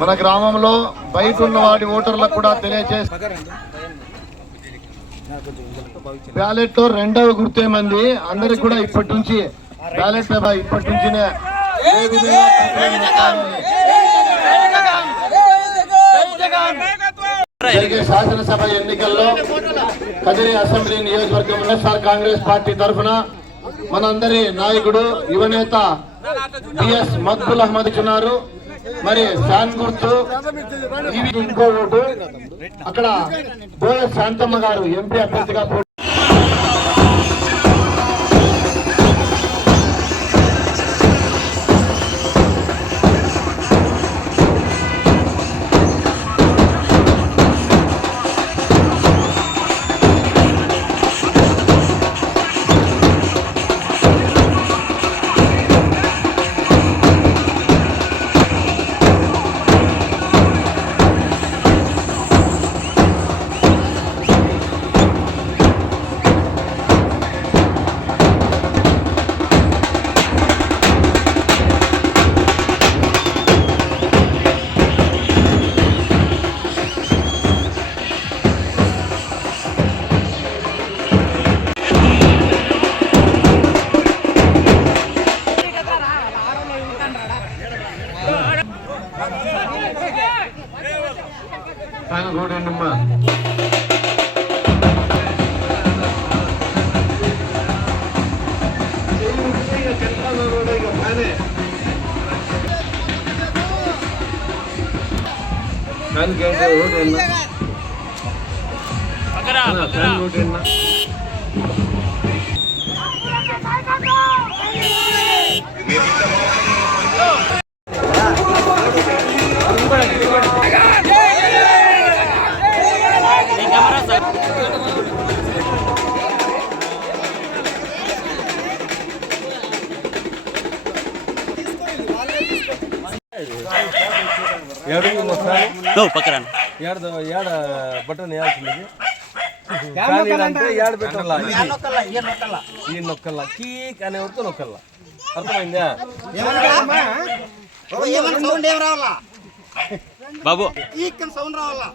మన గ్రామంలో బయట ఉన్న వాటి ఓటర్లకు కూడా తెలియజేసి బ్యాలెట్ లో రెండవ గుర్తేమంది అందరికి కూడా ఇప్పటి నుంచి బ్యాలెట్ ఇప్పటి నుంచినే జరిగే శాసనసభ ఎన్నికల్లో కదిరి అసెంబ్లీ నియోజకవర్గం వైఎస్ఆర్ కాంగ్రెస్ పార్టీ తరఫున మనందరి నాయకుడు యువనేత బిఎస్ మక్బుల్ అహ్మద్ ఇచ్చున్నారు. మరి ఫ్యాన్ గుర్తు ఇంకో ఓటు అక్కడ బోయ శాంతమ్మ గారు ఎంపీ అభ్యర్థిగా బటన్ వేయాల్సింది ఏడు పెట్టాల ఈ నొక్కల్లా కీక్ అనే వరకు నొక్కల్లా అర్థమైందా బాబు సౌండ్ రావాలా